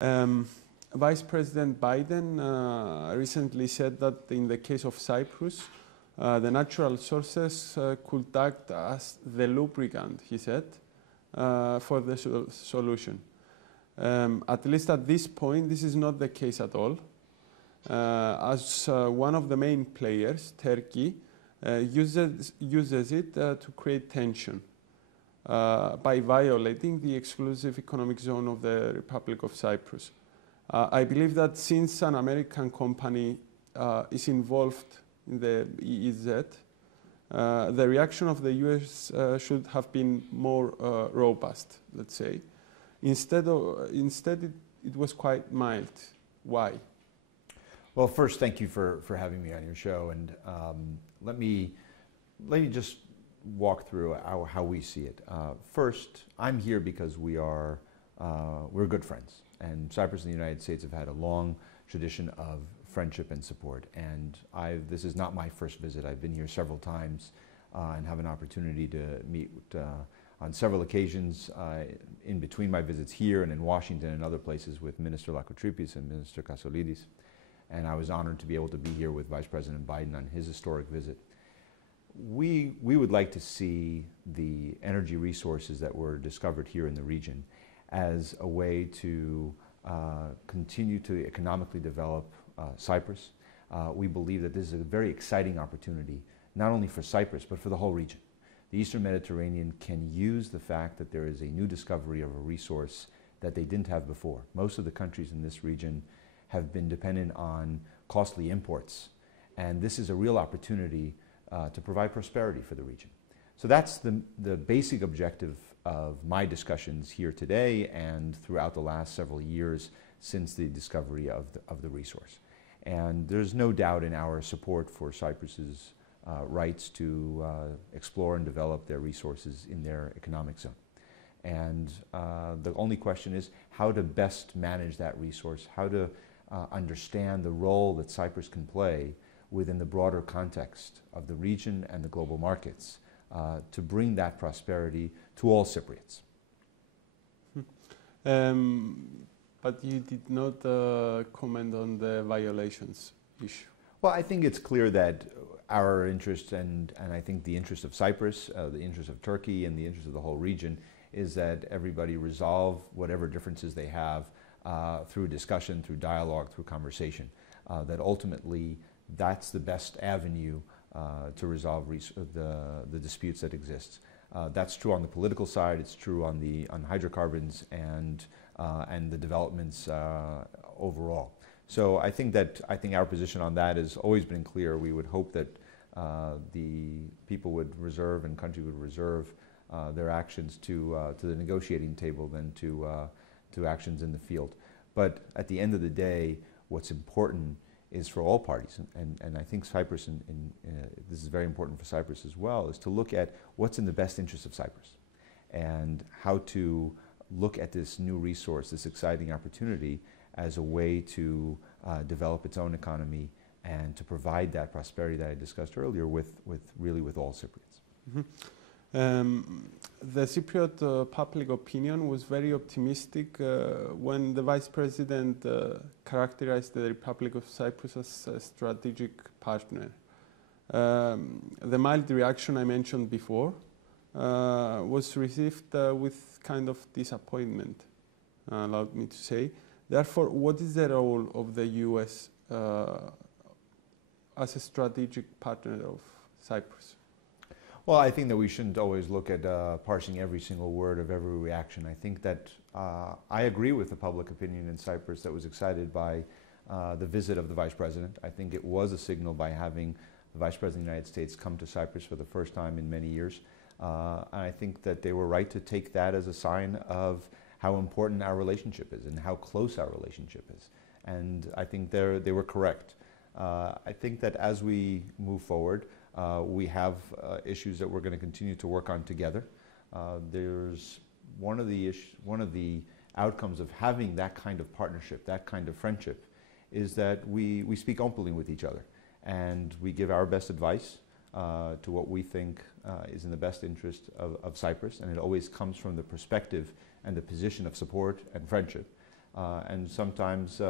Um, Vice President Biden recently said that in the case of Cyprus, the natural sources could act as the lubricant, he said, for the solution. At least at this point, this is not the case at all. As one of the main players, Turkey, uses it to create tension by violating the exclusive economic zone of the Republic of Cyprus. I believe that since an American company is involved in the EEZ, the reaction of the US should have been more robust, let's say. Instead, it was quite mild. Why? Well, first, thank you for having me on your show, and let me just walk through how we see it. First, I'm here because we're good friends, and Cyprus and the United States have had a long tradition of friendship and support. And this is not my first visit. I've been here several times and have an opportunity to meet on several occasions in between my visits here and in Washington and other places with Minister Lakotripis and Minister Kassolidis. And I was honored to be able to be here with Vice President Biden on his historic visit. We would like to see the energy resources that were discovered here in the region as a way to continue to economically develop Cyprus. We believe that this is a very exciting opportunity, not only for Cyprus, but for the whole region. The Eastern Mediterranean can use the fact that there is a new discovery of a resource that they didn't have before. Most of the countries in this region have been dependent on costly imports, and this is a real opportunity to provide prosperity for the region. So that's the basic objective of my discussions here today and throughout the last several years since the discovery of the resource. And there's no doubt in our support for Cyprus's rights to explore and develop their resources in their economic zone. And the only question is how to best manage that resource, how to understand the role that Cyprus can play within the broader context of the region and the global markets to bring that prosperity to all Cypriots. But you did not comment on the violations issue. Well, I think it's clear that our interest and I think the interest of Cyprus, the interest of Turkey, and the interest of the whole region is that everybody resolve whatever differences they have through discussion, through dialogue, through conversation. That ultimately that's the best avenue to resolve the disputes that exist. That's true on the political side. It's true on hydrocarbons and the developments overall. So I think our position on that has always been clear. We would hope that the people would reserve and country would reserve their actions to the negotiating table than to actions in the field. But at the end of the day, what's important is for all parties, and I think Cyprus, this is very important for Cyprus as well, is to look at what's in the best interest of Cyprus and how to look at this new resource, this exciting opportunity, as a way to develop its own economy and to provide that prosperity that I discussed earlier with all Cypriots. Mm-hmm. The Cypriot public opinion was very optimistic when the Vice President characterized the Republic of Cyprus as a strategic partner. The mild reaction I mentioned before was received with kind of disappointment, allowed me to say. Therefore, what is the role of the US as a strategic partner of Cyprus? Well, I think that we shouldn't always look at parsing every single word of every reaction. I think that I agree with the public opinion in Cyprus that was excited by the visit of the Vice President. I think it was a signal by having the Vice President of the United States come to Cyprus for the first time in many years. And I think that they were right to take that as a sign of how important our relationship is and how close our relationship is. And I think they were correct. I think that as we move forward, we have issues that we're going to continue to work on together. There's one of the outcomes of having that kind of partnership, that kind of friendship, is that we speak openly with each other and we give our best advice to what we think is in the best interest of Cyprus, and it always comes from the perspective and the position of support and friendship. And sometimes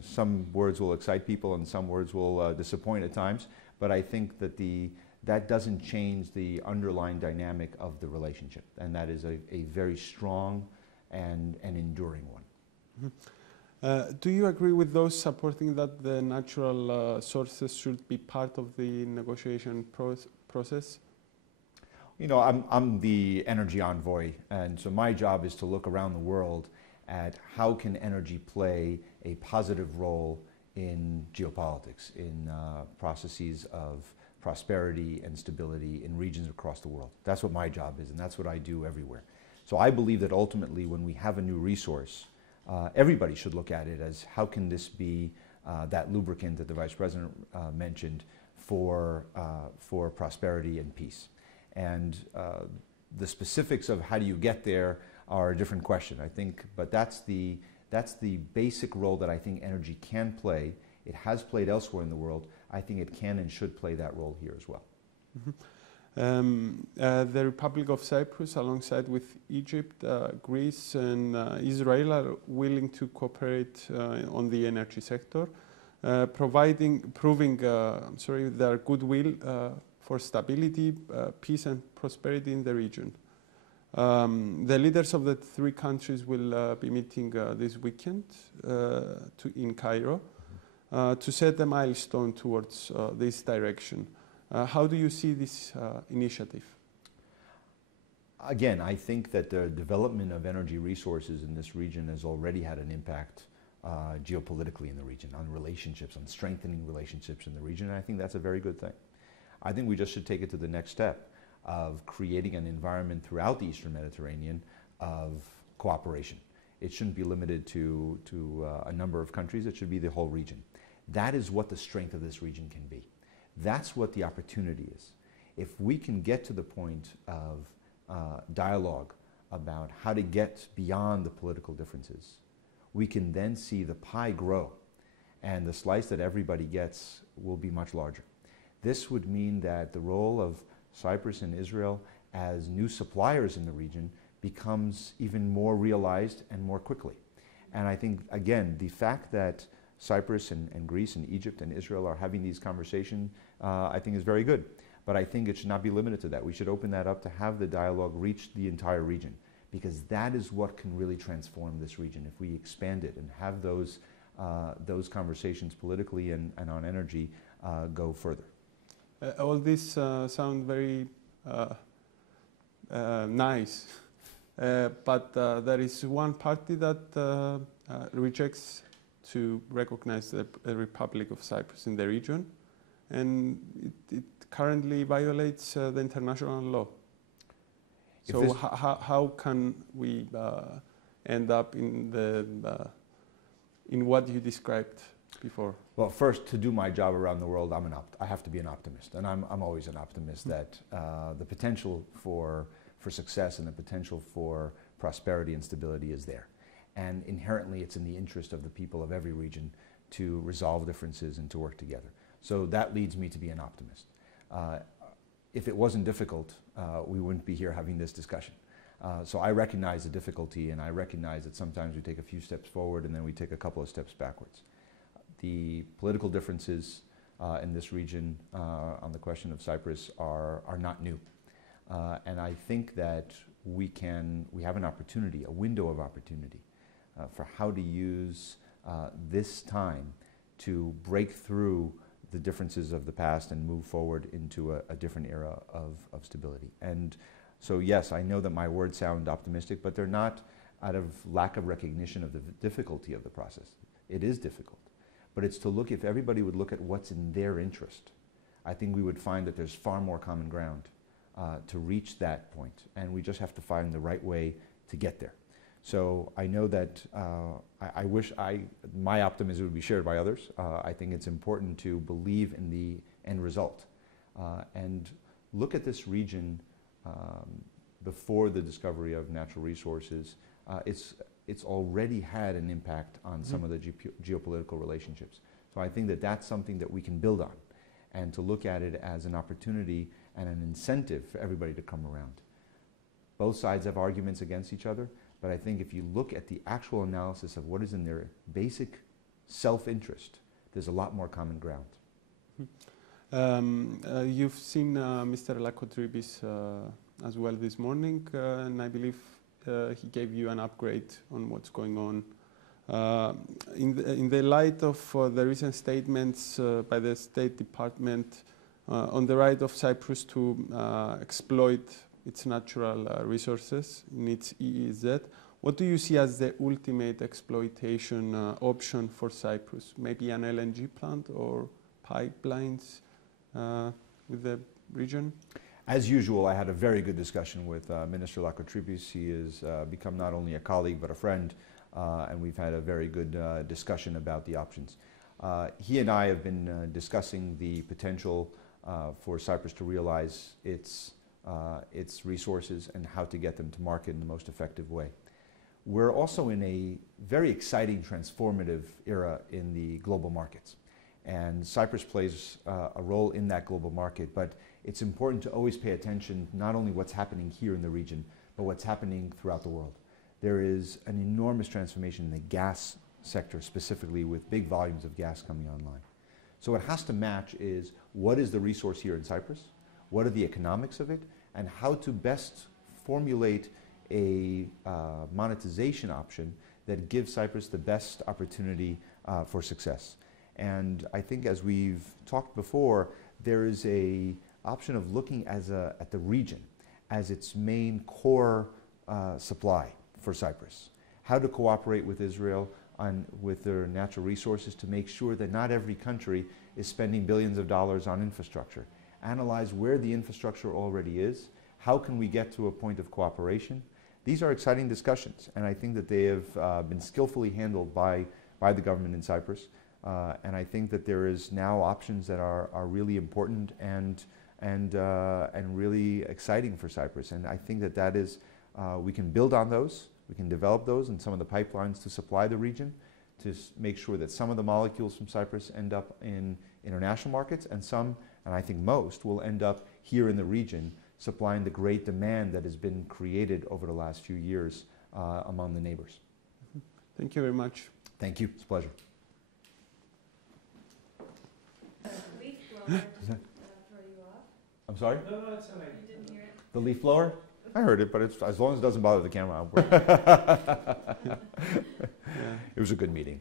some words will excite people and some words will disappoint at times, but I think that that doesn't change the underlying dynamic of the relationship, and that is a very strong and enduring one. Mm-hmm. Do you agree with those supporting that the natural sources should be part of the negotiation process? You know, I'm the energy envoy, and so my job is to look around the world at how can energy play a positive role in geopolitics, in processes of prosperity and stability in regions across the world. That's what my job is, and that's what I do everywhere. So I believe that ultimately when we have a new resource, everybody should look at it as how can this be that lubricant that the Vice President mentioned for prosperity and peace. And the specifics of how do you get there are a different question, I think, but that's the basic role that I think energy can play. It has played elsewhere in the world. I think it can and should play that role here as well. Mm-hmm. The Republic of Cyprus, alongside with Egypt, Greece and Israel, are willing to cooperate on the energy sector, proving their goodwill for stability, peace and prosperity in the region. The leaders of the three countries will be meeting this weekend in Cairo to set a milestone towards this direction. How do you see this initiative? Again, I think that the development of energy resources in this region has already had an impact geopolitically in the region, on relationships, on strengthening relationships in the region, and I think that's a very good thing. I think we just should take it to the next step of creating an environment throughout the Eastern Mediterranean of cooperation. It shouldn't be limited to a number of countries, it should be the whole region. That is what the strength of this region can be. That's what the opportunity is. If we can get to the point of dialogue about how to get beyond the political differences, we can then see the pie grow, and the slice that everybody gets will be much larger. This would mean that the role of Cyprus and Israel as new suppliers in the region becomes even more realized and more quickly. And I think, again, the fact that Cyprus and Greece and Egypt and Israel are having these conversations, I think is very good. But I think it should not be limited to that. We should open that up to have the dialogue reach the entire region, because that is what can really transform this region if we expand it and have those conversations politically and on energy go further. All this sound very nice, but there is one party that rejects to recognize the Republic of Cyprus in the region, and it currently violates the international law. So how can we end up in what you described before? Well, first, to do my job around the world, I have to be an optimist, and I'm always an optimist that the potential for success and the potential for prosperity and stability is there. And inherently, it's in the interest of the people of every region to resolve differences and to work together. So that leads me to be an optimist. If it wasn't difficult, we wouldn't be here having this discussion. So I recognize the difficulty, and I recognize that sometimes we take a few steps forward and then we take a couple of steps backwards. The political differences in this region on the question of Cyprus are not new. And I think that we have an opportunity, a window of opportunity for how to use this time to break through the differences of the past and move forward into a different era of stability. And so yes, I know that my words sound optimistic, but they're not out of lack of recognition of the difficulty of the process. It is difficult, but it's to look, if everybody would look at what's in their interest, I think we would find that there's far more common ground to reach that point, and we just have to find the right way to get there. So I know that I wish my optimism would be shared by others. I think it's important to believe in the end result and look at this region before the discovery of natural resources. It's already had an impact on some of the geopolitical relationships. So I think that that's something that we can build on, and to look at it as an opportunity and an incentive for everybody to come around. Both sides have arguments against each other, But I think if you look at the actual analysis of what is in their basic self-interest, there's a lot more common ground. You've seen Mr. Lakotribis as well this morning, and I believe he gave you an upgrade on what's going on. In the light of the recent statements by the State Department on the right of Cyprus to exploit its natural resources in its EEZ, what do you see as the ultimate exploitation option for Cyprus? Maybe an LNG plant or pipelines with the region? As usual, I had a very good discussion with Minister Lakotribis. He has become not only a colleague but a friend, and we've had a very good discussion about the options. He and I have been discussing the potential for Cyprus to realize its resources and how to get them to market in the most effective way. We're also in a very exciting, transformative era in the global markets. And Cyprus plays a role in that global market, but it's important to always pay attention not only what's happening here in the region, but what's happening throughout the world. There is an enormous transformation in the gas sector, specifically with big volumes of gas coming online. So what has to match is what is the resource here in Cyprus, what are the economics of it, and how to best formulate a monetization option that gives Cyprus the best opportunity for success. And I think, as we've talked before, there is an option of looking at the region as its main core supply for Cyprus. How to cooperate with Israel with their natural resources to make sure that not every country is spending billions of dollars on infrastructure. Analyze where the infrastructure already is. How can we get to a point of cooperation? These are exciting discussions, and I think that they have been skillfully handled by the government in Cyprus. And I think that there is now options that are really important and really exciting for Cyprus. And I think that is, we can build on those, we can develop those and some of the pipelines to supply the region, to make sure that some of the molecules from Cyprus end up in international markets, and some, and I think most, will end up here in the region, supplying the great demand that has been created over the last few years among the neighbors. Thank you very much. Thank you. It's a pleasure. Leaf blower didn't throw you off? I'm sorry? No, it's all right. You didn't hear it? The leaf blower? I heard it, but it's, as long as it doesn't bother the camera, I'll work. It was a good meeting.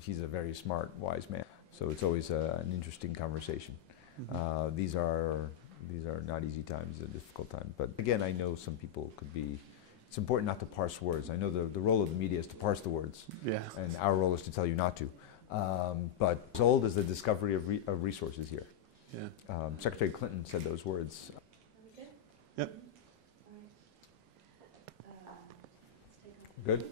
He's a very smart, wise man, so it's always an interesting conversation. Mm-hmm. These are not easy times, they're difficult times. But again, I know some people could be, it's important not to parse words. I know the role of the media is to parse the words, yeah, and our role is to tell you not to. But as old as the discovery of resources here. Yeah. Secretary Clinton said those words. Are we good? Yep. All right. Let's take a Good?